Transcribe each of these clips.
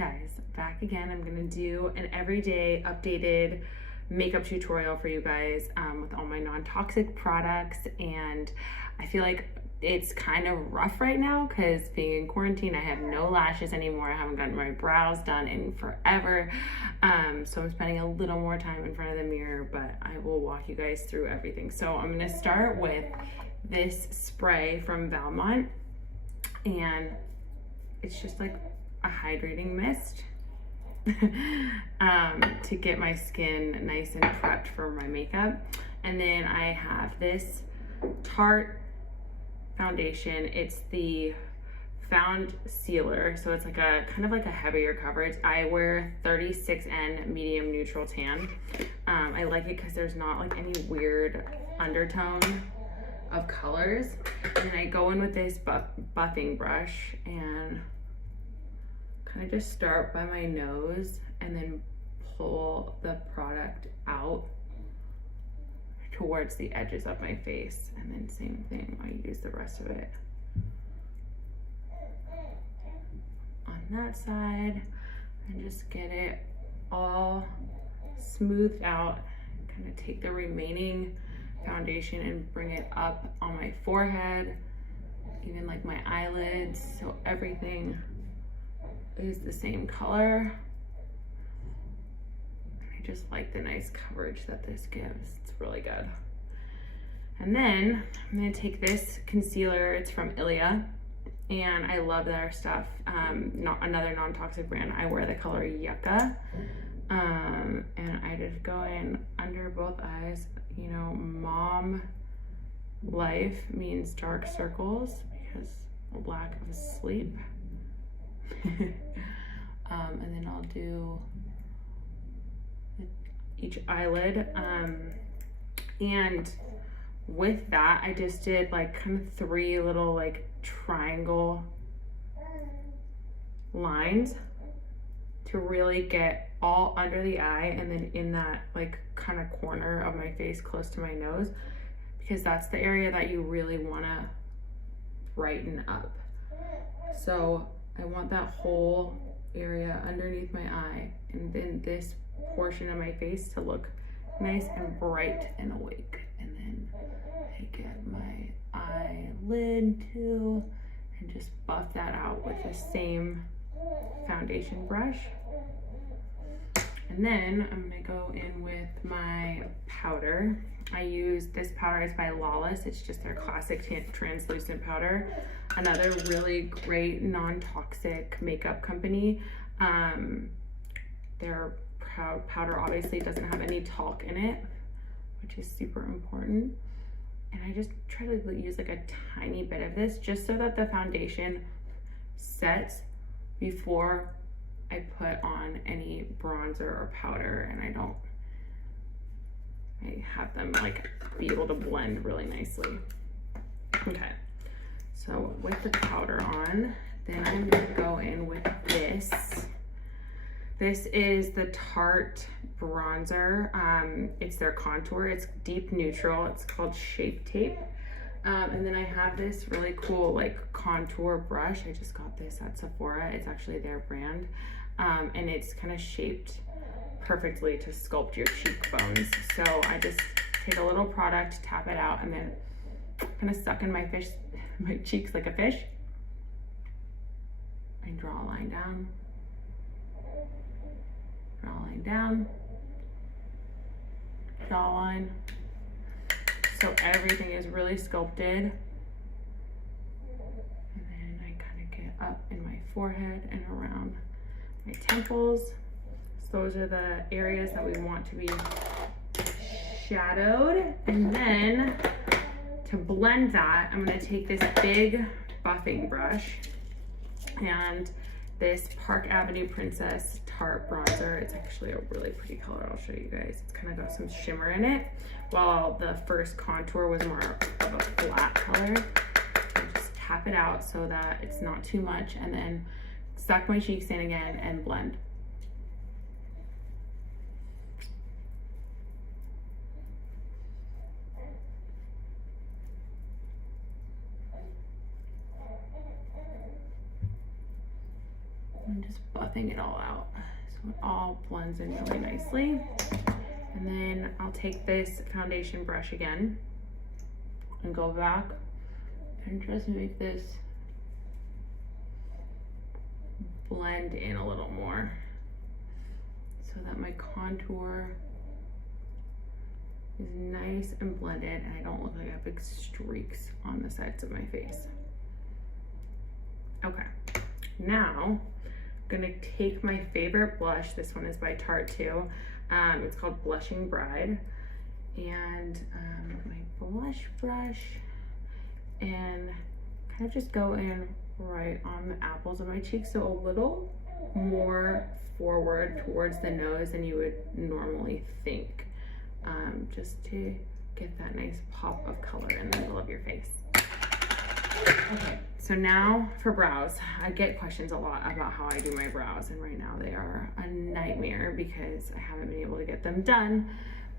guys, back again. I'm gonna do an everyday updated makeup tutorial for you guys with all my non-toxic products. And I feel like it's kind of rough right now because being in quarantine, I have no lashes anymore. I haven't gotten my brows done in forever. So I'm spending a little more time in front of the mirror, but I will walk you guys through everything. So I'm gonna start with this spray from Valmont, and it's just like a hydrating mist to get my skin nice and prepped for my makeup. And then I have this Tarte foundation. It's the Found Sealer, so it's like a kind of like a heavier coverage. I wear 36N medium neutral tan. I like it because there's not like any weird undertone of colors. And I go in with this buffing brush and kind of just start by my nose and then pull the product out towards the edges of my face. And then same thing, I use the rest of it on that side and just get it all smoothed out. Kind of take the remaining foundation and bring it up on my forehead, even like my eyelids, so everything is the same color. I just like the nice coverage that this gives. It's really good. And then I'm gonna take this concealer. It's from Ilia, and I love their stuff. Not another non-toxic brand. I wear the color Yucca, and I just go in under both eyes. You know, mom life means dark circles because lack of sleep. And then I'll do each eyelid. And with that, I just did like kind of 3 little like triangle lines to really get all under the eye and then in that like kind of corner of my face close to my nose, because that's the area that you really want to brighten up. So I want that whole area underneath my eye and then this portion of my face to look nice and bright and awake. And then I get my eyelid too and just buff that out with the same foundation brush. And then I'm gonna go in with my powder. I use this powder, it's by Lawless. It's just their classic translucent powder. Another really great non-toxic makeup company. Their powder obviously doesn't have any talc in it, which is super important. And I just try to use like a tiny bit of this just so that the foundation sets before I put on any bronzer or powder, and I have them like be able to blend really nicely. Okay, so with the powder on, then I'm gonna go in with this. This is the Tarte bronzer. It's their contour. It's deep neutral. It's called Shape Tape. And then I have this really cool like contour brush. I just got this at Sephora. It's actually their brand. And it's kind of shaped perfectly to sculpt your cheekbones. So I just take a little product, tap it out, and then kind of suck in my cheeks like a fish. I draw a line down, draw a line down, draw a line. So everything is really sculpted. And then I kind of get up in my forehead and around my temples. So those are the areas that we want to be shadowed. And then to blend that, I'm gonna take this big buffing brush and this Park Avenue Princess Tarte bronzer. It's actually a really pretty color. I'll show you guys. It's kind of got some shimmer in it, while the first contour was more of a flat color. I just tap it out so that it's not too much, and then suck my cheeks in again and blend. I'm just buffing it all out so it all blends in really nicely. And then I'll take this foundation brush again and go back and just make this blend in a little more so that my contour is nice and blended and I don't look like I have big streaks on the sides of my face. Okay, now I'm gonna take my favorite blush. This one is by Tarte too. It's called Blushing Bride. And my blush brush, and kind of just go in right on the apples of my cheeks, so a little more forward towards the nose than you would normally think, just to get that nice pop of color in the middle of your face. Okay, so now for brows. I get questions a lot about how I do my brows, and right now they are a nightmare because I haven't been able to get them done,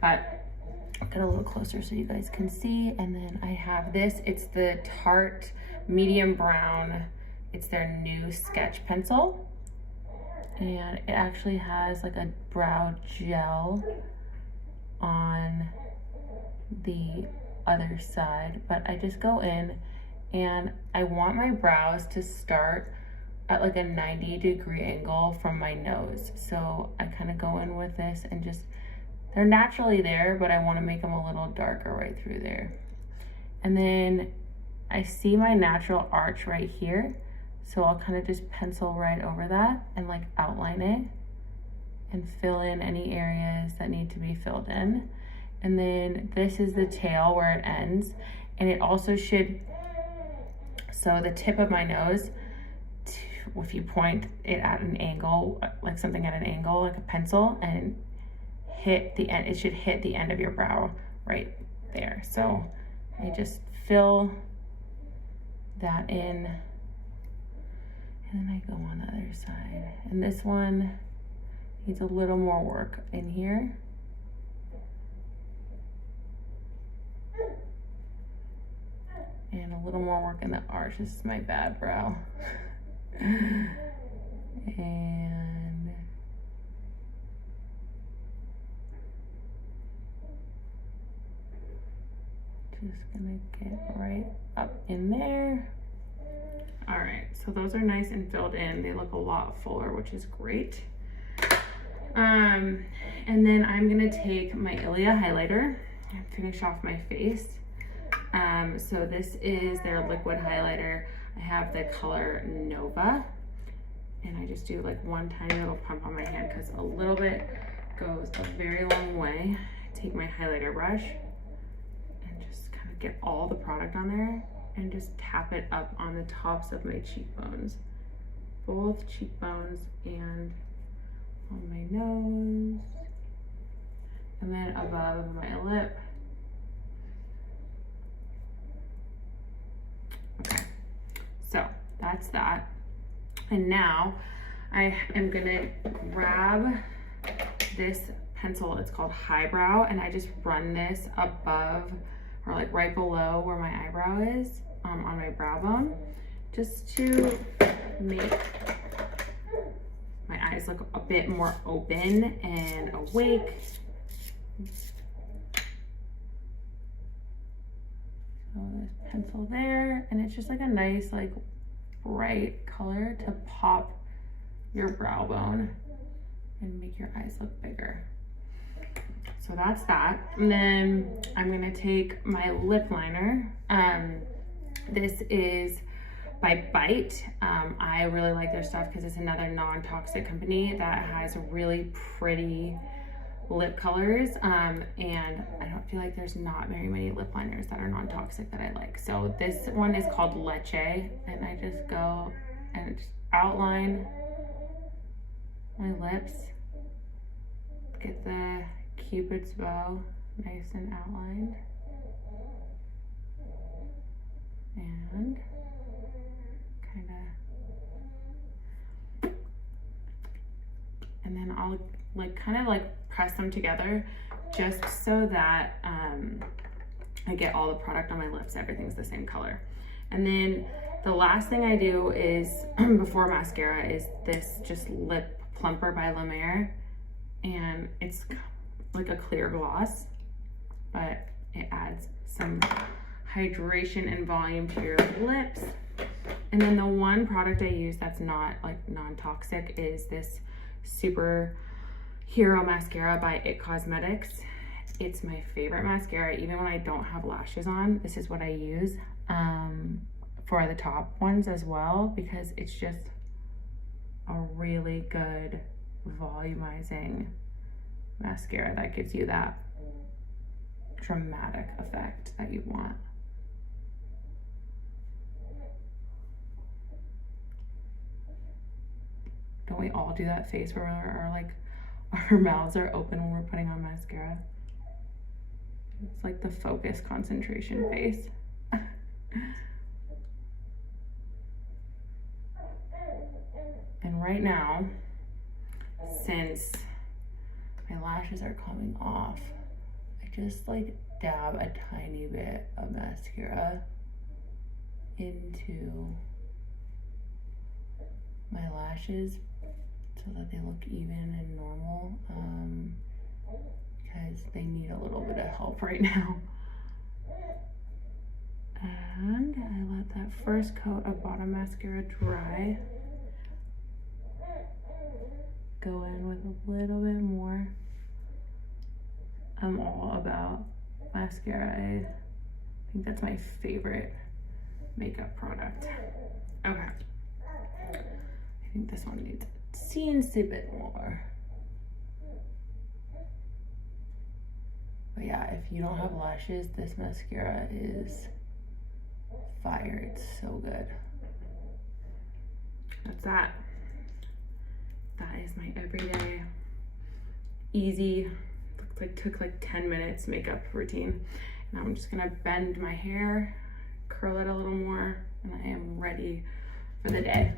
but get a little closer so you guys can see. And then I have this, it's the Tarte medium brown. It's their new sketch pencil, and it actually has like a brow gel on the other side, but I just go in and I want my brows to start at like a 90-degree angle from my nose. So I kind of go in with this and just, they're naturally there, but I want to make them a little darker right through there. And then I see my natural arch right here, so I'll kind of just pencil right over that and like outline it and fill in any areas that need to be filled in. And then this is the tail where it ends, and it also should, so the tip of my nose, if you point it at an angle, like something at an angle, like a pencil, and hit the end, it should hit the end of your brow right there. So I just fill that in, and then I go on the other side. And this one needs a little more work in here. And a little more work in the arch. This is my bad brow. And just gonna get right up in there. All right, so those are nice and filled in. They look a lot fuller, which is great. And then I'm gonna take my Ilia highlighter and finish off my face. So this is their liquid highlighter. I have the color Nova, and I just do like one tiny little pump on my hand because a little bit goes a very long way. Take my highlighter brush and just kind of get all the product on there and just tap it up on the tops of my cheekbones, both cheekbones and on my nose, and then above my lip. Okay, so that's that. And now I am gonna grab this pencil, it's called Highbrow, and I just run this above or like right below where my eyebrow is, on my brow bone, just to make my eyes look a bit more open and awake. So this pencil there, and it's just like a nice like bright color to pop your brow bone and make your eyes look bigger. So that's that. And then I'm gonna take my lip liner. This is by Bite. I really like their stuff because it's another non-toxic company that has really pretty lip colors, and I don't feel like there's not very many lip liners that are non-toxic that I like. So this one is called Leche, and I just go and just outline my lips, get the Cupid's bow nice and outlined, and and then I'll like kind of like press them together just so that I get all the product on my lips, everything's the same color. And then The last thing I do is, before mascara, is this just lip plumper by La Mer, and it's like a clear gloss, but it adds some hydration and volume to your lips. And then the one product I use that's not like non-toxic is this Super Hero Mascara by It Cosmetics. It's my favorite mascara. Even when I don't have lashes on, this is what I use for the top ones as well, because it's just a really good volumizing mascara that gives you that dramatic effect that you want. Don't we all do that face where our mouths are open when we're putting on mascara? It's like the focus concentration face. And right now, since my lashes are coming off, I just like dab a tiny bit of mascara into my lashes so that they look even and normal, because they need a little bit of help right now. And I let that first coat of bottom mascara dry. Go in with a little bit more. I'm all about mascara. I think that's my favorite makeup product. Okay. I think this one needs a teensy bit more. But yeah, if you don't have lashes, this mascara is fire. It's so good. That's that. That is my everyday, easy, took like 10 minutes makeup routine. Now I'm just gonna bend my hair, curl it a little more, and I am ready for the day.